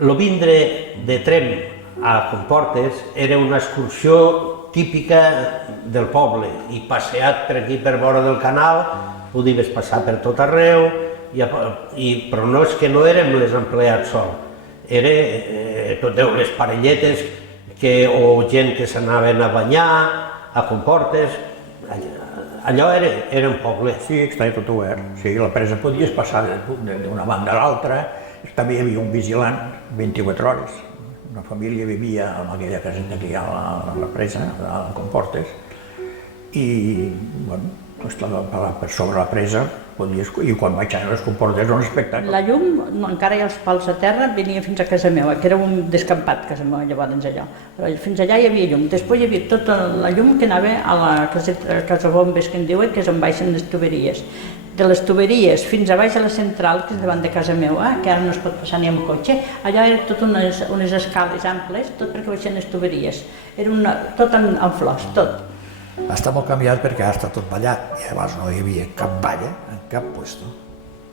El vindre de Tremp a Comportes era una excursió típica del poble i passeat per aquí per vora del canal podies passar per tot arreu, però no és que no érem les empleats sol, era les parelletes o gent que s'anaven a banyar a Comportes, allò era un poble. Sí, estava tot obert. Sí, la presa podies passar d'una banda a l'altra, també hi havia un vigilant 24 hores. Una família vivia en aquella caseta que hi ha a la presa, a Comportes, i estava per sobre la presa, i quan vaig anar a les Comportes era un espectacle. La llum, encara hi ha els pals a terra, venia fins a casa meva, que era un descampat, casa meva, llavors allò. Però fins allà hi havia llum. Després hi havia tota la llum que anava a la casa bombes, que en diuen, que és on baixen les tuberies. De les tuberies fins a baix a la central, que és davant de casa meva, que ara no es pot passar ni amb cotxe, allà eren totes unes escales amples, tot perquè baixen les tuberies. Era tot en flors, tot. Està molt canviat perquè ara està tot ballat i abans no hi havia cap valla en cap puesto.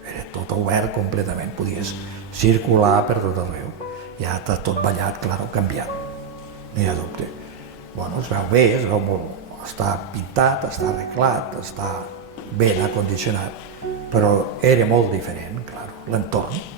Era tot obert completament, podies circular per tot arreu. Ja està tot ballat, clar, canviat, no hi ha dubte. Bueno, es veu bé, es veu molt, està pintat, està arreglat, està ben acondicionat, però era molt diferent, clar, l'entorn.